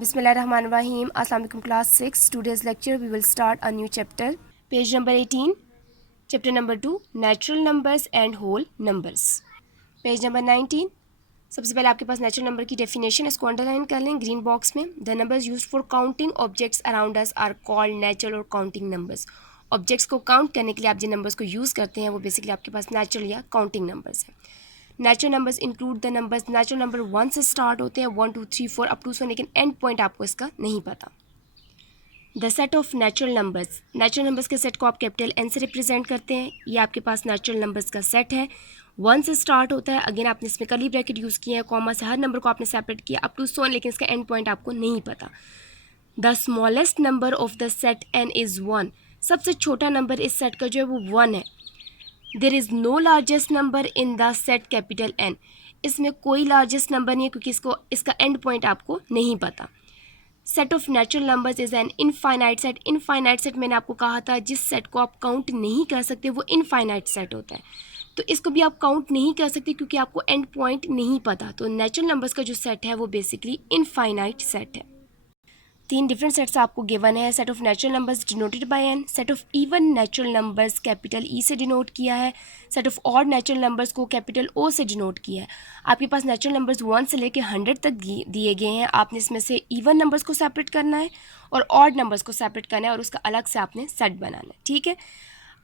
Bismillahirrahmanirrahim. Assalamu alaikum class 6. Today's lecture we will start a new chapter. Page number 18. Chapter number 2. Natural numbers and whole numbers. Page number 19. सबसे पहले आपके पास natural number की definition, इसको underline कर लें green box में. The numbers used for counting objects around us are called natural और काउंटिंग नंबर्स. ऑब्जेक्ट्स को काउंट करने के लिए आप जिन नंबर्स को यूज़ करते हैं वो बेसिकली आपके पास नेचुरल या काउंटिंग नंबर्स हैं. Natural numbers include the numbers, natural number 1 से स्टार्ट होते हैं, 1 2 3 4 अप टू 100, लेकिन एंड पॉइंट आपको इसका नहीं पता. The set of natural numbers, natural numbers के सेट को आप कैपिटल एन से रिप्रेजेंट करते हैं. ये आपके पास नेचुरल नंबर्स का सेट है, 1 से स्टार्ट होता है. अगेन आपने इसमें कर्ली ब्रैकेट यूज़ किया है, कॉमा से हर नंबर को आपने सेपरेट किया अप टू 100, लेकिन इसका एंड पॉइंट आपको नहीं पता. The smallest number of the set N is 1. सबसे छोटा नंबर इस सेट का जो है वो 1 है. There is no largest number in the set capital N. इसमें कोई लार्जेस्ट नंबर नहीं है क्योंकि इसका एंड पॉइंट आपको नहीं पता. Set of natural numbers is an infinite set. Infinite set मैंने आपको कहा था जिस सेट को आप काउंट नहीं कर सकते वो इनफाइनाइट सेट होता है. तो इसको भी आप काउंट नहीं कर सकते क्योंकि आपको एंड पॉइंट नहीं पता. तो नेचुरल नंबर्स का जो सेट है वो बेसिकली इनफाइनाइट सेट है. 3 डिफरेंट सेट्स आपको गिवन है. Set of natural numbers denoted by N, set of even natural numbers capital E से डिनोट किया है, set of odd natural numbers को कैपिटल ओ से डिनोट किया है. आपके पास नेचुरल नंबर्स 1 से लेकर 100 तक दिए गए हैं. आपने इसमें से इवन नंबर्स को सेपरेट करना है और ऑड नंबर्स को सेपरेट करना है और उसका अलग से आपने सेट बनाना है. ठीक है.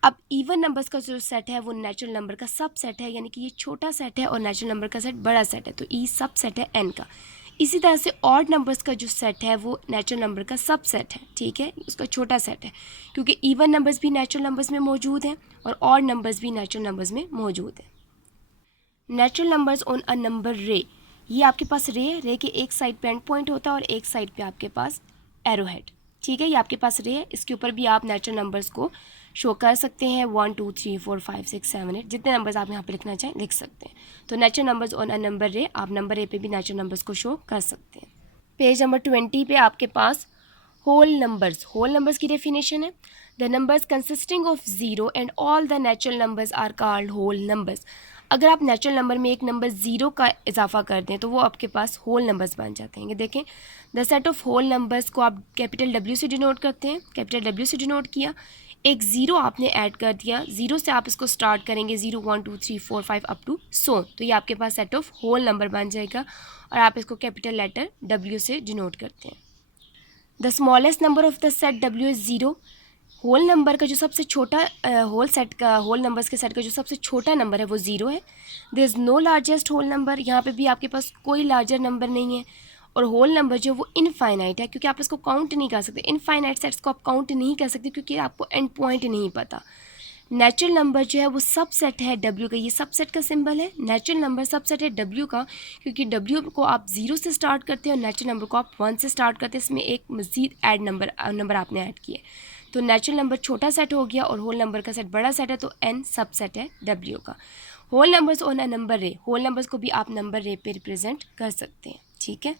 अब इवन नंबर्स का जो सेट है वो नेचुरल नंबर का सब सेट है, यानी कि ये छोटा सेट है और नेचुरल नंबर का सेट बड़ा सेट है, तो ई सब सेट है एन का. इसी तरह से ऑड नंबर्स का जो सेट है वो नेचुरल नंबर का सब सेट है. ठीक है, उसका छोटा सेट है क्योंकि इवन नंबर्स भी नेचुरल नंबर्स में मौजूद हैं और ऑड नंबर्स भी नेचुरल नंबर्स में मौजूद हैं. Natural numbers on a number रे, ये आपके पास रे के एक साइड पे एंड पॉइंट होता है और एक साइड पे आपके पास एरो हेड. ठीक है, ये आपके पास रे है, इसके ऊपर भी आप नेचुरल नंबर्स को शो कर सकते हैं. 1 2 3 4 5 6 7 8 जितने नंबर्स आप यहाँ पे लिखना चाहें लिख सकते हैं. तो natural numbers on a number रे, आप नंबर रे पे भी नेचुरल नंबर्स को शो कर सकते हैं. पेज नंबर 20 पे आपके पास होल नंबर्स की डेफिनेशन है. The numbers consisting of 0 and all the natural numbers are called whole numbers. अगर आप नेचुरल नंबर में एक नंबर 0 का इजाफा कर दें तो वो आपके पास होल नंबर्स बन जाते हैं. ये देखें, the set of whole numbers को आप कैपिटल डब्ल्यू से डिनोट करते हैं. कैपिटल डब्ल्यू से डिनोट किया, एक 0 आपने ऐड कर दिया, 0 से आप इसको स्टार्ट करेंगे 0 1 2 3 4 5 अप टू 100, तो ये आपके पास सेट ऑफ होल नंबर बन जाएगा और आप इसको कैपिटल लेटर डब्ल्यू से डिनोट करते हैं. The smallest number of the set W is 0. Whole number का जो सबसे छोटा होल नंबर्स के सेट का जो सबसे छोटा नंबर है वो 0 है. There is no largest whole number, यहाँ पे भी आपके पास कोई लार्जर नंबर नहीं है. और होल नंबर जो वो इनफाइनाइट है क्योंकि आप इसको काउंट नहीं कर सकते. इनफाइनाइट सेट्स को आप काउंट नहीं कर सकते क्योंकि आपको एंड पॉइंट नहीं पता. नेचुरल नंबर जो है वो सब सेट है डब्ल्यू का, ये सब सेट का सिंबल है. नेचुरल नंबर सब सेट है डब्ल्यू का क्योंकि डब्ल्यू को आप 0 से स्टार्ट करते हैं और नेचुरल नंबर को आप 1 से स्टार्ट करते हैं. इसमें एक मज़ीद ऐड नंबर आपने ऐड किए, तो नेचुरल नंबर छोटा सेट हो गया और होल नंबर का सेट बड़ा सेट है, तो एन सब सेट है डब्ल्यू का. Whole numbers on a number ray, whole numbers को भी आप नंबर रे पे रिप्रेजेंट कर सकते हैं. ठीक है.